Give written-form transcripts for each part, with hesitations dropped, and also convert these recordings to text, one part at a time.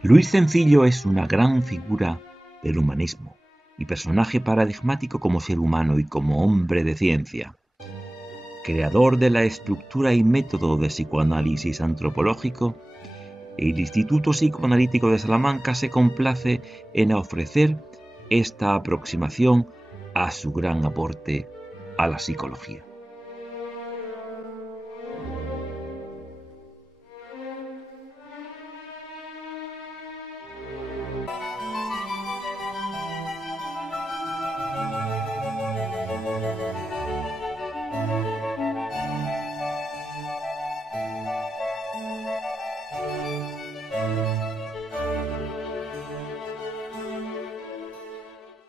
Luis Cencillo es una gran figura del humanismo y personaje paradigmático como ser humano y como hombre de ciencia. Creador de la estructura y método de psicoanálisis antropológico, el Instituto Psicoanalítico de Salamanca se complace en ofrecer esta aproximación a su gran aporte a la psicología.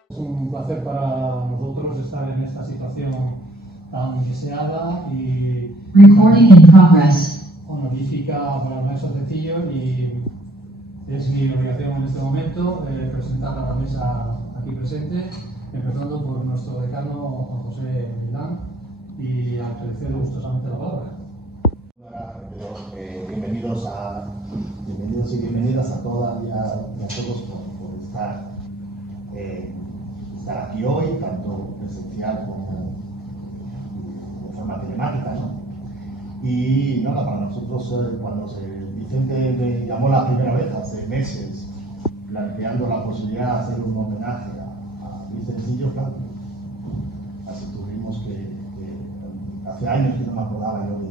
Es un placer para nosotros estar en esta situación tan deseada y honorífica para el maestro Cencillo, y es mi obligación en este momento presentar a la mesa aquí presente, empezando por nuestro decano Juan José Milán, y al que le cedo gustosamente la palabra. Bienvenidos y bienvenidas a todas y a todos por estar aquí hoy, tanto presencial como de forma telemática, ¿no? Y nada, para nosotros, cuando Vicente me llamó la primera vez, hace meses, planteando la posibilidad de hacer un homenaje a Luis Cencillo, claro, así tuvimos que hace años que no me acordaba yo de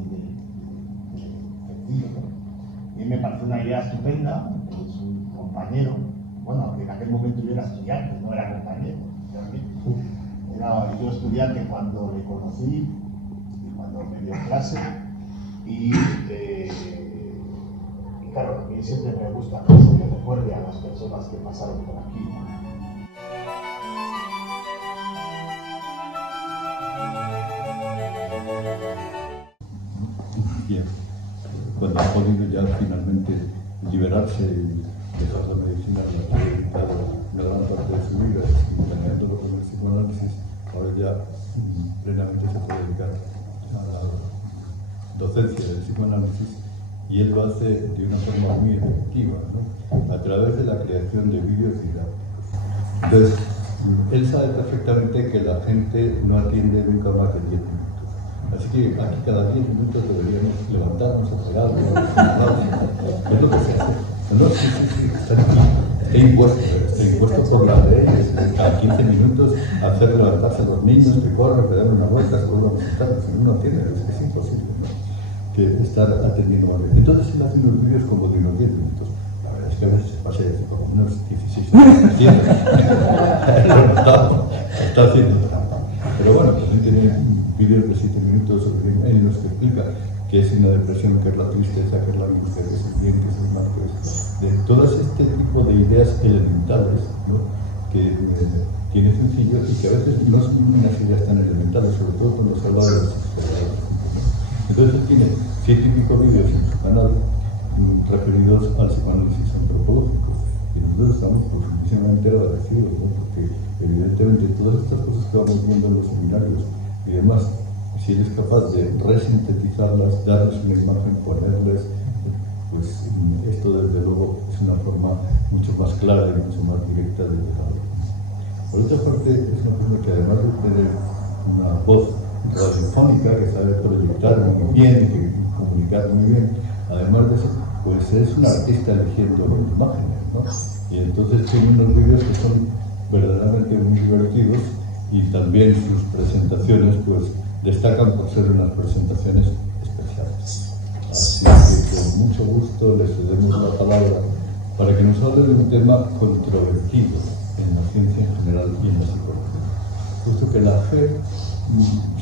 Cencillo, ¿no? Y me pareció una idea estupenda, es un compañero, bueno, aunque en aquel momento yo era estudiante, no era compañero. Era yo estudiante cuando le conocí y cuando me dio clase, y claro, a mí siempre me gusta que se me recuerde a las personas que pasaron por aquí. Bien, cuando ha podido ya finalmente liberarse y dejar la medicina, la que ha dedicado una gran parte de su vida, acompañándolo con el psicoanálisis, ahora ya plenamente se puede dedicar a la docencia del psicoanálisis, y él lo hace de una forma muy efectiva, ¿no? A través de la creación de vídeos didácticos. Entonces, él sabe perfectamente que la gente no atiende nunca más de 10 minutos. Así que aquí cada 10 minutos deberíamos levantarnos, hacer algo, es lo que se hace. No, sí, está impuesto por la ley, a 15 minutos hacer levantarse a los niños, que corran, que dan una vuelta, que vuelvan a sentarse. Si uno atiende, es imposible, ¿no? Que estar atendiendo más bien. Entonces él hace unos vídeos como de unos 10 minutos. La verdad es que a veces se pasa por unos 16 minutos. Está haciendo trampa. Pero bueno, también tiene vídeos de 7 minutos en los que explica qué es una depresión, qué es la tristeza, qué es la angustia, qué es el bien, qué es el mal, qué es de todas este tipo de ideas elementales, ¿no? Que tiene Cencillo, y que a veces no son unas ideas tan elementales, sobre todo cuando se habla de los psicólogos. Entonces él tiene 7 y pico vídeos en su canal referidos al psicoanálisis antropológico, y nosotros estamos profundísimamente agradecidos, ¿no? Porque evidentemente todas estas cosas que vamos viendo en los seminarios y demás, si él es capaz de resintetizarlas, darles una imagen, ponerles, pues esto desde luego es una forma mucho más clara y mucho más directa de llegar. Por otra parte, es una persona que además de tener una voz radiofónica, que sabe proyectar muy bien y que comunicar muy bien, además de eso, pues es un artista eligiendo imágenes, ¿no? Y entonces tiene unos vídeos que son verdaderamente muy divertidos, y también sus presentaciones pues destacan por ser unas presentaciones especiales. Así que con mucho gusto les cedemos la palabra para que nos hable de un tema controvertido en la ciencia en general y en la psicología. Puesto que la fe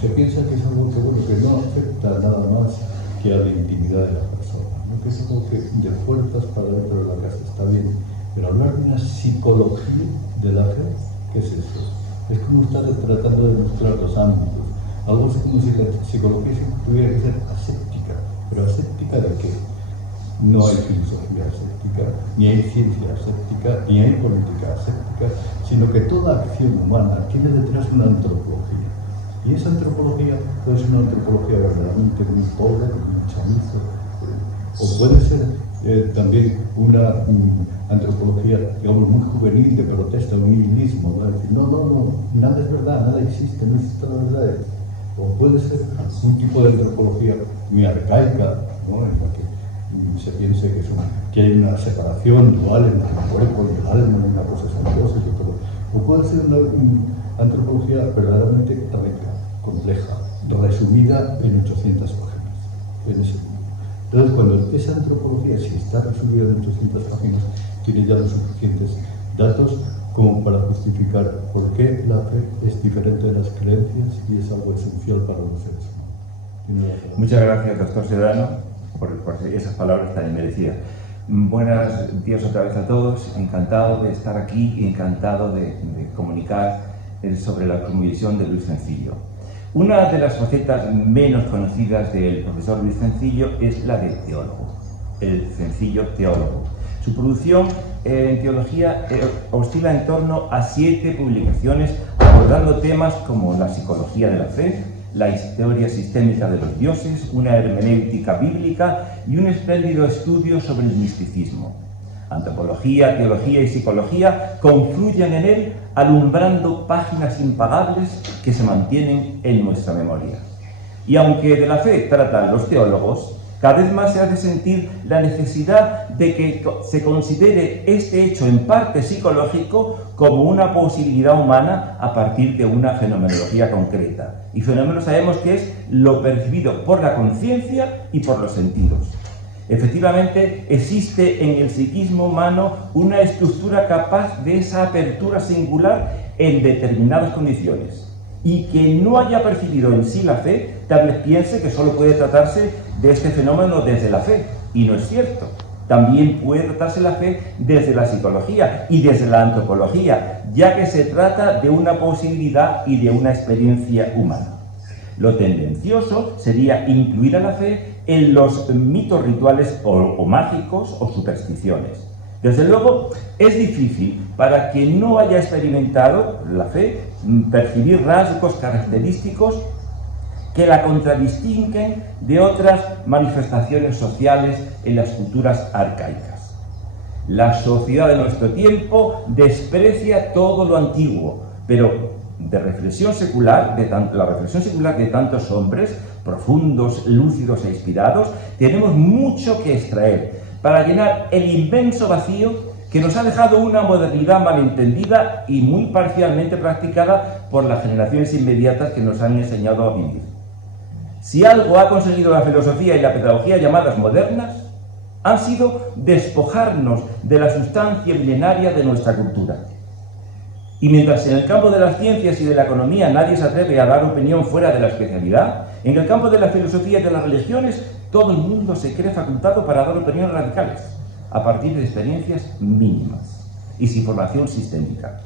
se piensa que es algo que, bueno, que no afecta nada más que a la intimidad de la persona, ¿no? Que es algo que de puertas para dentro de la casa está bien, pero hablar de una psicología de la fe, ¿qué es eso? Es como estar tratando de mezclar los ámbitos. Algo así como si la psicología tuviera que ser aséptica. ¿Pero aséptica de qué? No hay filosofía aséptica, ni hay ciencia aséptica, ni hay política aséptica, sino que toda acción humana tiene detrás una antropología. Y esa antropología puede ser una antropología verdaderamente muy pobre, muy chamizo, O puede ser también una antropología, digamos, muy juvenil de protesta, un nihilismo, ¿no? Decir, no, nada es verdad, nada existe, no existe la verdad. O puede ser un tipo de antropología muy arcaica, ¿no? En la que se piense que hay una separación dual entre el cuerpo y el alma, una cosa son dioses y todo. O puede ser una antropología verdaderamente rica, compleja, resumida en 800 páginas. En ese punto. Entonces, cuando esa antropología, si está resumida en 800 páginas, tiene ya los suficientes datos como para justificar por qué la fe es diferente de las creencias y es algo esencial para los seres humanos. Muchas gracias, doctor Sedano, por esas palabras tan merecidas. Buenos días otra vez a todos, encantado de estar aquí y encantado de comunicar sobre la cosmovisión de Luis Sencillo. Una de las facetas menos conocidas del profesor Luis Sencillo es la de teólogo, el sencillo teólogo. Su producción en teología oscila en torno a 7 publicaciones abordando temas como la psicología de la fe, la historia sistémica de los dioses, una hermenéutica bíblica y un espléndido estudio sobre el misticismo. Antropología, teología y psicología confluyen en él, alumbrando páginas impagables que se mantienen en nuestra memoria. Y aunque de la fe tratan los teólogos, cada vez más se hace sentir la necesidad de que se considere este hecho en parte psicológico como una posibilidad humana a partir de una fenomenología concreta. Y fenómeno sabemos que es lo percibido por la conciencia y por los sentidos. Efectivamente, existe en el psiquismo humano una estructura capaz de esa apertura singular en determinadas condiciones. Y quien no haya percibido en sí la fe, tal vez piense que solo puede tratarse de este fenómeno desde la fe. Y no es cierto. También puede tratarse la fe desde la psicología y desde la antropología, ya que se trata de una posibilidad y de una experiencia humana. Lo tendencioso sería incluir a la fe en los mitos rituales o mágicos o supersticiones. Desde luego, es difícil para quien no haya experimentado la fe percibir rasgos característicos que la contradistinguen de otras manifestaciones sociales en las culturas arcaicas. La sociedad de nuestro tiempo desprecia todo lo antiguo, pero la reflexión secular de tantos hombres, profundos, lúcidos e inspirados, tenemos mucho que extraer para llenar el inmenso vacío que nos ha dejado una modernidad malentendida y muy parcialmente practicada por las generaciones inmediatas que nos han enseñado a vivir. Si algo ha conseguido la filosofía y la pedagogía llamadas modernas, han sido despojarnos de la sustancia milenaria de nuestra cultura. Y mientras en el campo de las ciencias y de la economía nadie se atreve a dar opinión fuera de la especialidad, en el campo de la filosofía y de las religiones todo el mundo se cree facultado para dar opiniones radicales, a partir de experiencias mínimas y sin formación sistémica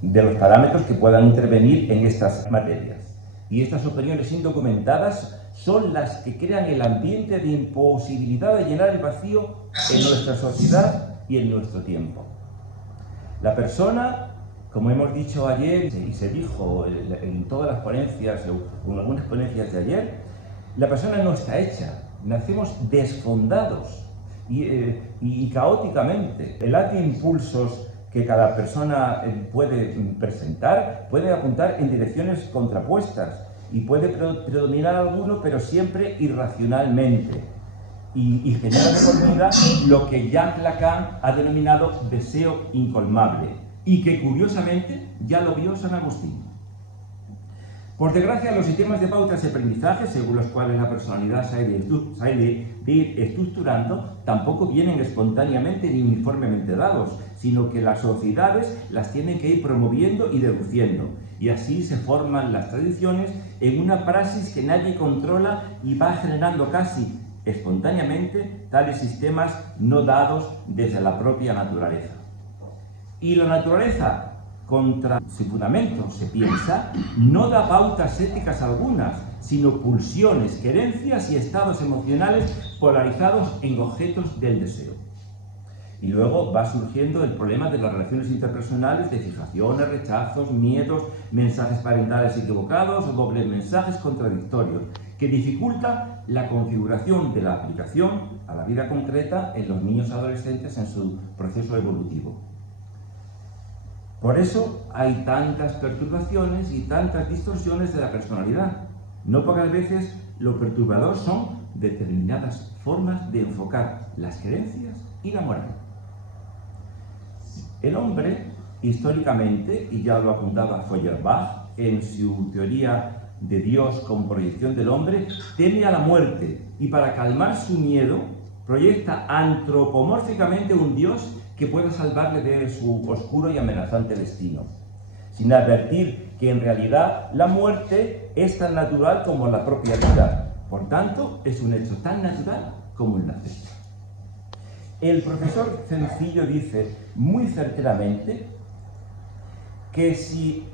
de los parámetros que puedan intervenir en estas materias. Y estas opiniones indocumentadas son las que crean el ambiente de imposibilidad de llenar el vacío en nuestra sociedad y en nuestro tiempo. La persona, como hemos dicho ayer y se dijo en todas las ponencias o en algunas ponencias de ayer, la persona no está hecha, nacemos desfondados y caóticamente. El haz de impulsos que cada persona puede presentar puede apuntar en direcciones contrapuestas y puede predominar alguno, pero siempre irracionalmente. Y genera de por vida lo que Jacques Lacan ha denominado deseo incolmable y que curiosamente ya lo vio San Agustín. Por desgracia, los sistemas de pautas de aprendizaje, según los cuales la personalidad se ha de ir estructurando, tampoco vienen espontáneamente ni uniformemente dados, sino que las sociedades las tienen que ir promoviendo y deduciendo. Y así se forman las tradiciones en una praxis que nadie controla y va generando casi espontáneamente tales sistemas no dados desde la propia naturaleza. Y la naturaleza, contra su fundamento, se piensa, no da pautas éticas algunas, sino pulsiones, querencias y estados emocionales polarizados en objetos del deseo. Y luego va surgiendo el problema de las relaciones interpersonales, de fijaciones, rechazos, miedos, mensajes parentales equivocados o dobles mensajes contradictorios, que dificultan la configuración de la aplicación a la vida concreta en los niños adolescentes en su proceso evolutivo. Por eso hay tantas perturbaciones y tantas distorsiones de la personalidad. No pocas veces lo perturbador son determinadas formas de enfocar las creencias y la moral. El hombre, históricamente, y ya lo apuntaba Feuerbach en su teoría de Dios como proyección del hombre, teme a la muerte y para calmar su miedo proyecta antropomórficamente un Dios que pueda salvarle de su oscuro y amenazante destino, sin advertir que en realidad la muerte es tan natural como la propia vida. Por tanto, es un hecho tan natural como el nacer. El profesor Cencillo dice muy certeramente que si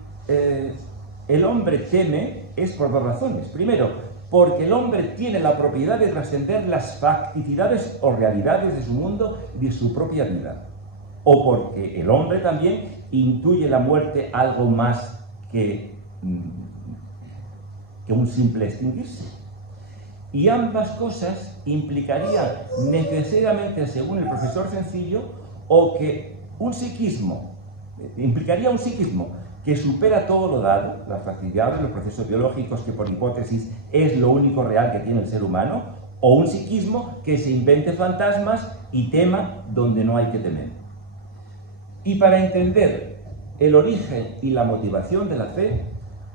el hombre teme es por dos razones. Primero, porque el hombre tiene la propiedad de trascender las facticidades o realidades de su mundo y de su propia vida. O porque el hombre también intuye la muerte algo más que un simple extinguirse. Y ambas cosas implicarían necesariamente, según el profesor Cencillo, implicaría un psiquismo que supera todo lo dado, las facilidades, los procesos biológicos, que por hipótesis es lo único real que tiene el ser humano, o un psiquismo que se invente fantasmas y tema donde no hay que temer. Y para entender el origen y la motivación de la fe,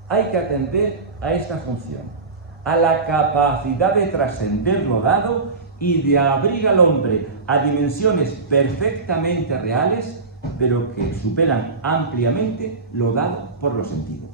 hay que atender a esta función, a la capacidad de trascender lo dado y de abrir al hombre a dimensiones perfectamente reales, pero que superan ampliamente lo dado por los sentidos.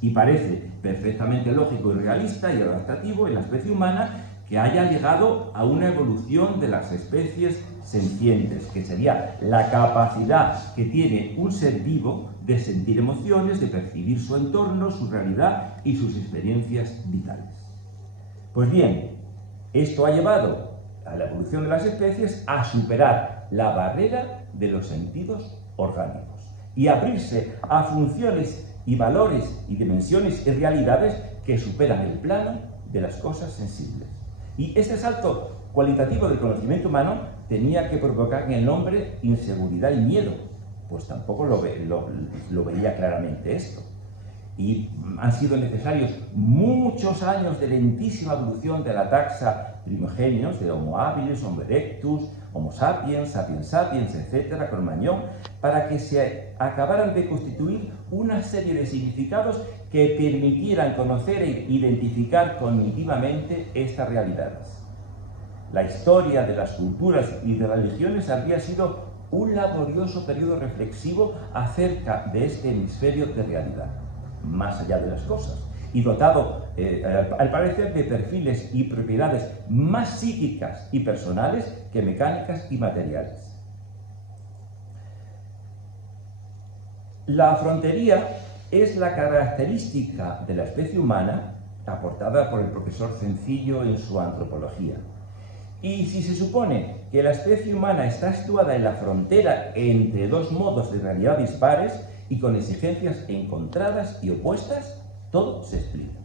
Y parece perfectamente lógico y realista y adaptativo en la especie humana que haya llegado a una evolución de las especies sencientes, que sería la capacidad que tiene un ser vivo de sentir emociones, de percibir su entorno, su realidad y sus experiencias vitales. Pues bien, esto ha llevado a la evolución de las especies a superar la barrera de los sentidos orgánicos y abrirse a funciones y valores y dimensiones y realidades que superan el plano de las cosas sensibles. Y este salto cualitativo del conocimiento humano tenía que provocar en el hombre inseguridad y miedo, pues tampoco lo veía claramente esto. Y han sido necesarios muchos años de lentísima evolución de la taxa primogenios, de Homo habilis, Homo erectus, Homo sapiens, Sapiens sapiens, etc., Cro-Magnon, para que se acabaran de constituir una serie de significados que permitieran conocer e identificar cognitivamente estas realidades. La historia de las culturas y de las religiones habría sido un laborioso periodo reflexivo acerca de este hemisferio de realidad, más allá de las cosas, y dotado, al parecer, de perfiles y propiedades más psíquicas y personales que mecánicas y materiales. La frontería es la característica de la especie humana aportada por el profesor Cencillo en su antropología. Y si se supone que la especie humana está situada en la frontera entre dos modos de realidad dispares y con exigencias encontradas y opuestas, todo se explica.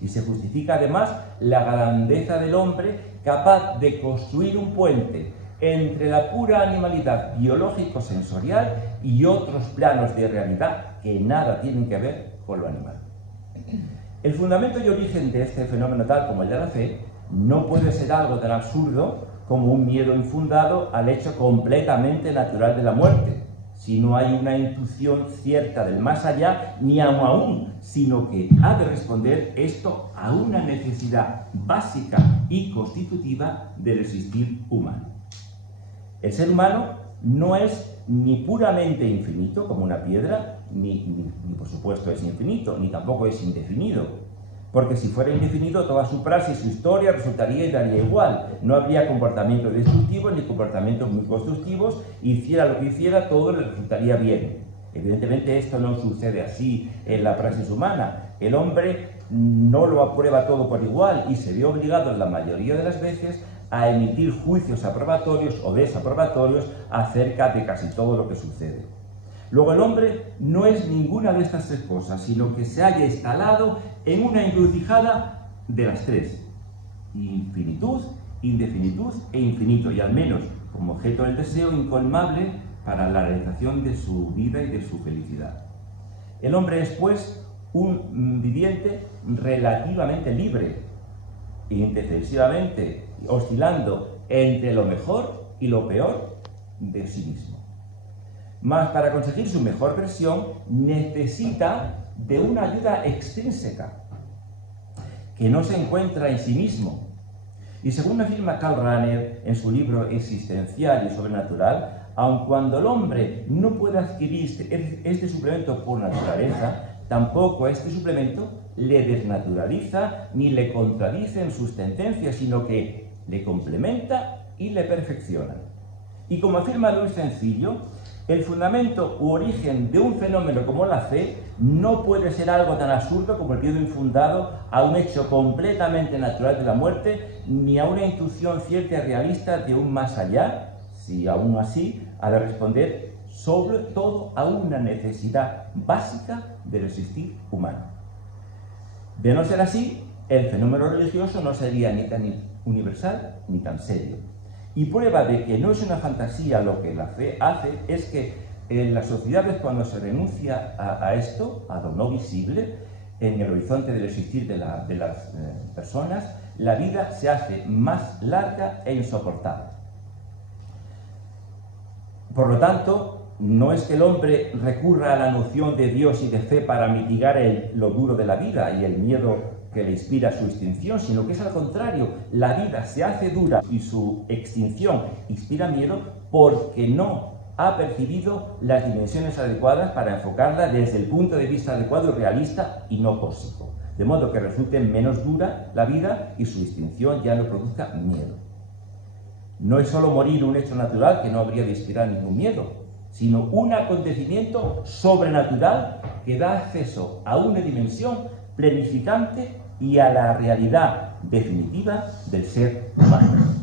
Y se justifica además la grandeza del hombre capaz de construir un puente entre la pura animalidad biológico-sensorial y otros planos de realidad que nada tienen que ver con lo animal. El fundamento y origen de este fenómeno tal como el de la fe no puede ser algo tan absurdo como un miedo infundado al hecho completamente natural de la muerte, si no hay una intuición cierta del más allá, ni aún, sino que ha de responder esto a una necesidad básica y constitutiva del existir humano. El ser humano no es ni puramente infinito, como una piedra, ni por supuesto es infinito, ni tampoco es indefinido. Porque si fuera indefinido, toda su praxis, su historia resultaría y daría igual. No habría comportamientos destructivos ni comportamientos muy constructivos, y hiciera lo que hiciera, todo le resultaría bien. Evidentemente esto no sucede así en la praxis humana. El hombre no lo aprueba todo por igual y se ve obligado la mayoría de las veces a emitir juicios aprobatorios o desaprobatorios acerca de casi todo lo que sucede. Luego el hombre no es ninguna de estas tres cosas, sino que se haya instalado en una encrucijada de las tres. infinitud, indefinitud e infinito, y al menos como objeto del deseo incolmable para la realización de su vida y de su felicidad. El hombre es, pues, un viviente relativamente libre, indefensivamente oscilando entre lo mejor y lo peor de sí mismo. Mas para conseguir su mejor versión necesita de una ayuda extrínseca que no se encuentra en sí mismo. Y según afirma Karl Rahner en su libro Existencial y Sobrenatural, aun cuando el hombre no puede adquirir este suplemento por naturaleza, tampoco este suplemento le desnaturaliza ni le contradice en sus tendencias, sino que le complementa y le perfecciona. Y como afirma Luis Sencillo, el fundamento u origen de un fenómeno como la fe no puede ser algo tan absurdo como el miedo infundado a un hecho completamente natural de la muerte, ni a una intuición cierta y realista de un más allá, si aún así ha de responder sobre todo a una necesidad básica del existir humano. De no ser así, el fenómeno religioso no sería ni tan universal ni tan serio. Y prueba de que no es una fantasía lo que la fe hace es que en las sociedades, cuando se renuncia a esto, a lo no visible, en el horizonte del existir de las personas, la vida se hace más larga e insoportable. Por lo tanto, no es que el hombre recurra a la noción de Dios y de fe para mitigar lo duro de la vida y el miedo que le inspira su extinción, sino que es al contrario, la vida se hace dura y su extinción inspira miedo porque no ha percibido las dimensiones adecuadas para enfocarla desde el punto de vista adecuado, realista y no cósmico, de modo que resulte menos dura la vida y su extinción ya no produzca miedo. No es solo morir un hecho natural que no habría de inspirar ningún miedo, sino un acontecimiento sobrenatural que da acceso a una dimensión planificante y a la realidad definitiva del ser humano.